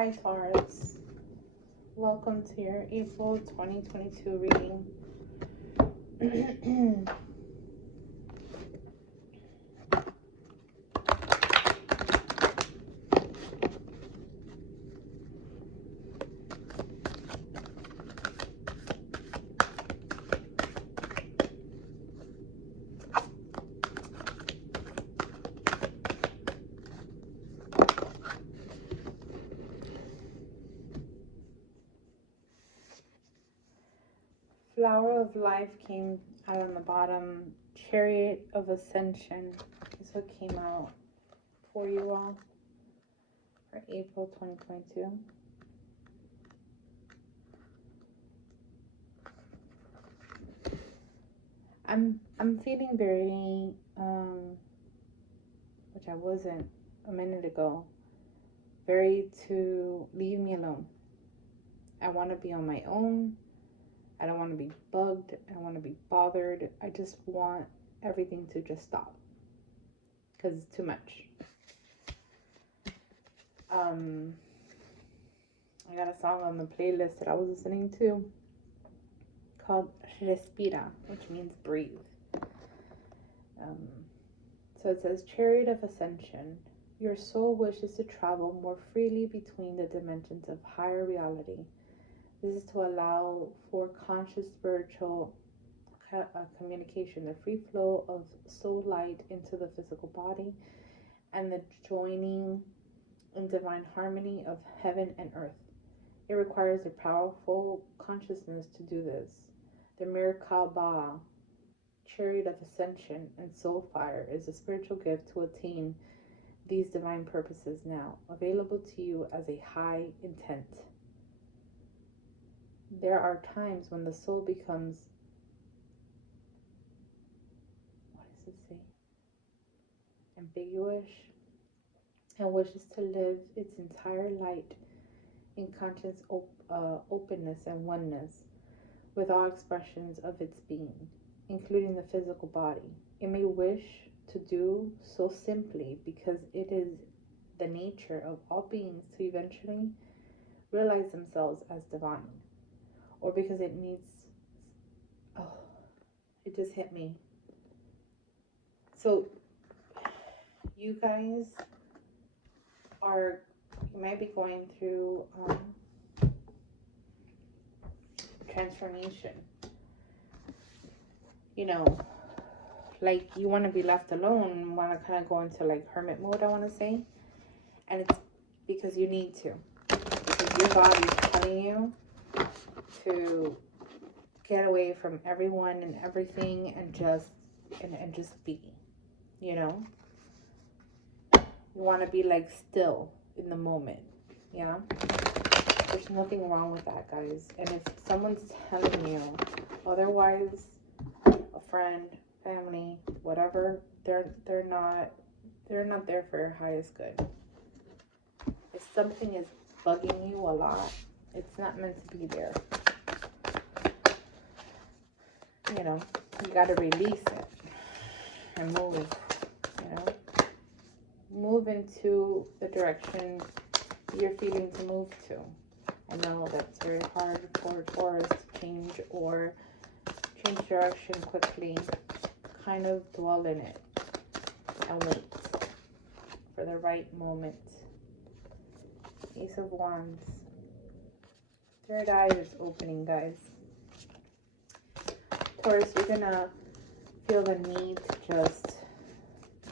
Hi Taurus, welcome to your April 2022 reading. Flower of Life came out on the bottom. Chariot of Ascension is what came out for you all for April 2022. I'm feeling very which I wasn't a minute ago, very to leave me alone. I want to be on my own. I don't want to be bugged. I don't want to be bothered. I just want everything to just stop because it's too much. I got a song on the playlist that I was listening to called Respira, which means breathe. So it says, Chariot of Ascension, your soul wishes to travel more freely between the dimensions of higher reality. This is to allow for conscious spiritual communication, the free flow of soul light into the physical body, and the joining in divine harmony of heaven and earth. It requires a powerful consciousness to do this. The Merkaba, Chariot of Ascension, and Soul Fire is a spiritual gift to attain these divine purposes now, available to you as a high intent. There are times when the soul becomes, ambiguous and wishes to live its entire light in conscious openness and oneness with all expressions of its being, including the physical body. It may wish to do so simply because it is the nature of all beings to eventually realize themselves as divine, or because it needs, it just hit me. So you guys you might be going through transformation. You know, like you want to be left alone, want to kind of go into like hermit mode, I want to say. And it's because you need to. Because your body is telling you to get away from everyone and everything and just be, you know? You want to be like still in the moment, yeah? There's nothing wrong with that, guys. And if someone's telling you otherwise, a friend, family, whatever, they're not there for your highest good. If something is bugging you a lot, it's not meant to be there. You know, you got to release it and move, you know. Move into the direction you're feeling to move to. I know that's very hard for Taurus to change direction quickly. Kind of dwell in it and wait for the right moment. Ace of Wands. Third eye is opening, guys. Taurus, you're gonna feel the need to just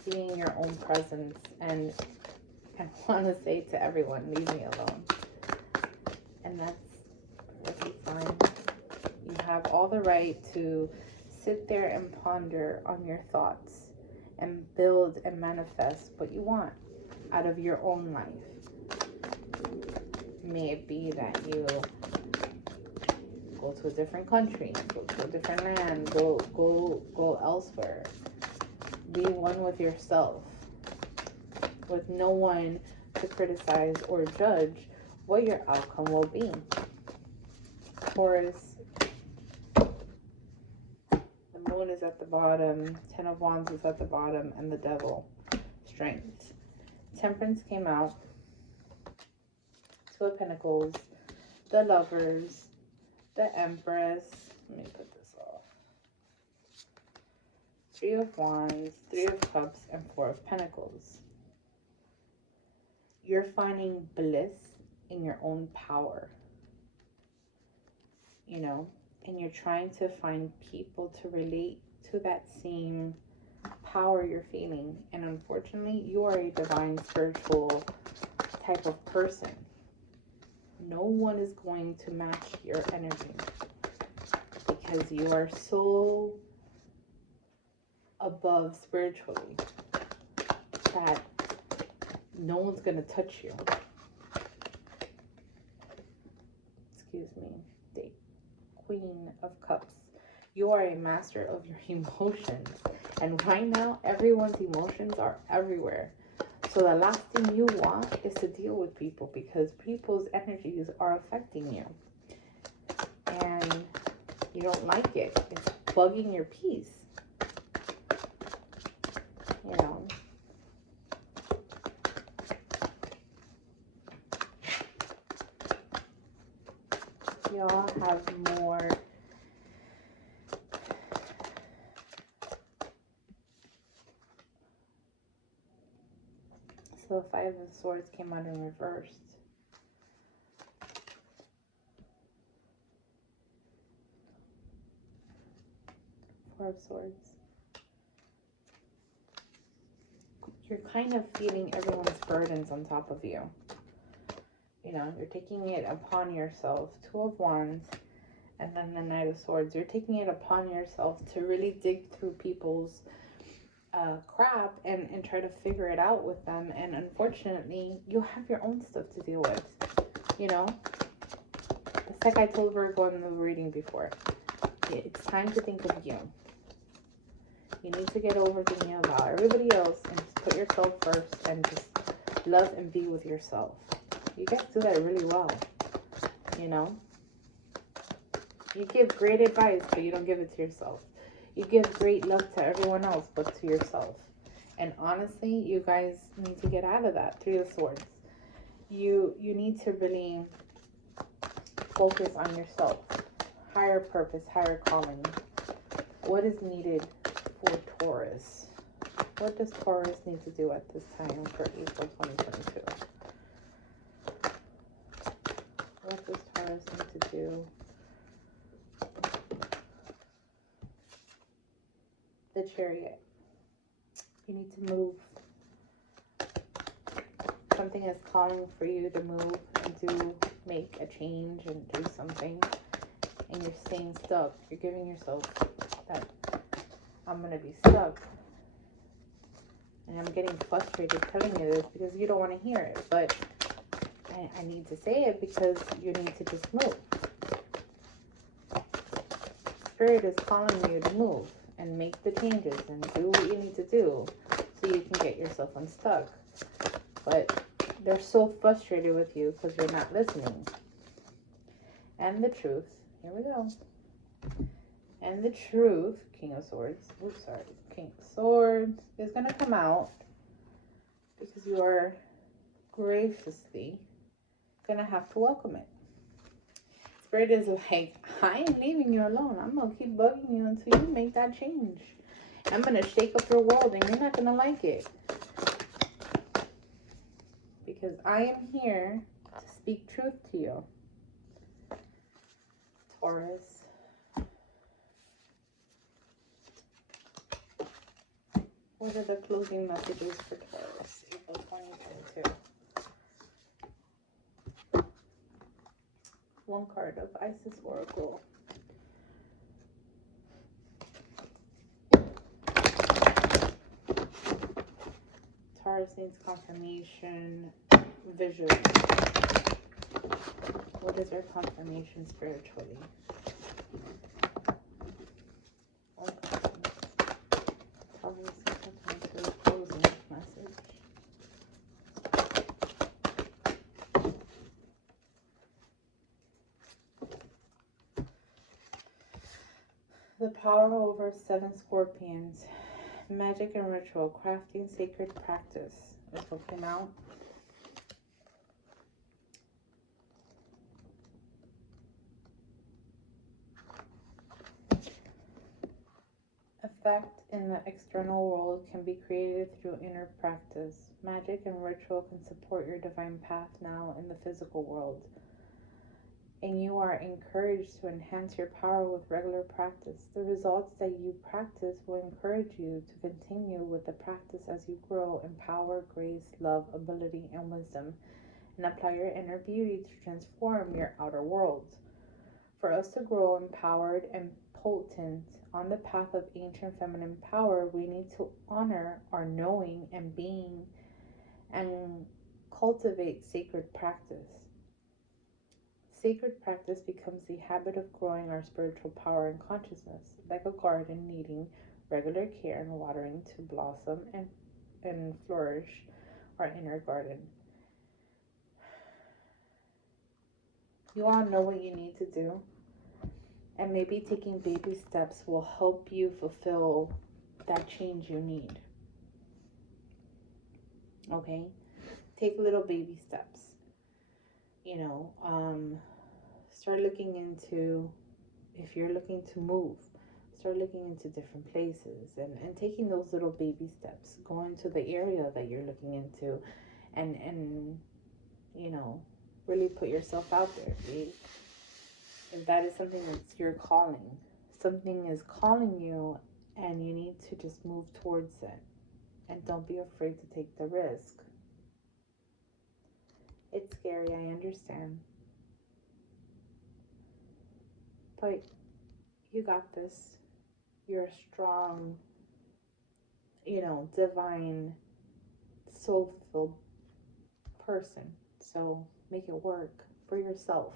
be in your own presence, and I want to say to everyone, leave me alone. And that's really fine. You have all the right to sit there and ponder on your thoughts and build and manifest what you want out of your own life. May it be that you go to a different country, go to a different land, go elsewhere. Be one with yourself, with no one to criticize or judge what your outcome will be. Taurus, the moon is at the bottom, 10 of Wands is at the bottom, and the Devil, Strength. Temperance came out. Two of Pentacles, the Lovers, the Empress. Let me put this off. Three of Wands, Three of Cups, and Four of Pentacles. You're finding bliss in your own power, you know, and you're trying to find people to relate to that same power you're feeling. And unfortunately, you are a divine spiritual type of person. No one is going to match your energy because you are so above spiritually that no one's going to touch you. Excuse me. The Queen of Cups. You are a master of your emotions. And right now, everyone's emotions are everywhere. So the last thing you want is to deal with people because people's energies are affecting you. And you don't like it. It's bugging your peace. You know. Y'all have more so Five of Swords came out in reversed. Four of Swords. You're kind of feeling everyone's burdens on top of you. You know, you're taking it upon yourself. Two of Wands and then the Knight of Swords. You're taking it upon yourself to really dig through people's crap and try to figure it out with them. And unfortunately, you have your own stuff to deal with. You know? It's like I told Virgo in the reading before. It's time to think of you. You need to get over thinking about everybody else and just put yourself first and just love and be with yourself. You guys do that really well, you know? You give great advice, but you don't give it to yourself. You give great love to everyone else, but to yourself. And honestly, you guys need to get out of that. Three of Swords. You need to really focus on yourself. Higher purpose, higher calling. What is needed for Taurus? What does Taurus need to do at this time for April 2022? What does Taurus need to do? The Chariot. You need to move. Something is calling for you to move and to make a change and do something. And you're staying stuck. You're giving yourself that I'm going to be stuck. And I'm getting frustrated telling you this because you don't want to hear it. But I need to say it because you need to just move. Spirit is calling you to move and make the changes and do what you need to do so you can get yourself unstuck. But they're so frustrated with you because you're not listening. And the truth, here we go. And the truth, King of Swords, oops, sorry, King of Swords is going to come out because you are graciously going to have to welcome it. Spirit is like, I ain't leaving you alone. I'm going to keep bugging you until you make that change. I'm going to shake up your world and you're not going to like it. Because I am here to speak truth to you. Taurus. What are the closing messages for Taurus, April 2022? One card of Isis Oracle. Taurus needs confirmation visually. What is your confirmation spiritually? Taurus needs a closing message. The power over 7 scorpions. Magic and ritual. Crafting sacred practice is what came out. effect in the external world can be created through inner practice. Magic and ritual can support your divine path now in the physical world, and you are encouraged to enhance your power with regular practice. The results that you practice will encourage you to continue with the practice as you grow in power, grace, love, ability, and wisdom, and apply your inner beauty to transform your outer world. For us to grow empowered and potent on the path of ancient feminine power, we need to honor our knowing and being and cultivate sacred practice. Sacred practice becomes the habit of growing our spiritual power and consciousness, like a garden needing regular care and watering to blossom and flourish our inner garden. You all know what you need to do, and maybe taking baby steps will help you fulfill that change you need. Okay? Take little baby steps. Start looking into, if you're looking to move, start looking into different places and taking those little baby steps. Go into the area that you're looking into and really put yourself out there. If that is something that's your calling, something is calling you and you need to just move towards it. And don't be afraid to take the risk. It's scary, I understand. But you got this. You're a strong, divine, soul-filled person. So make it work for yourself.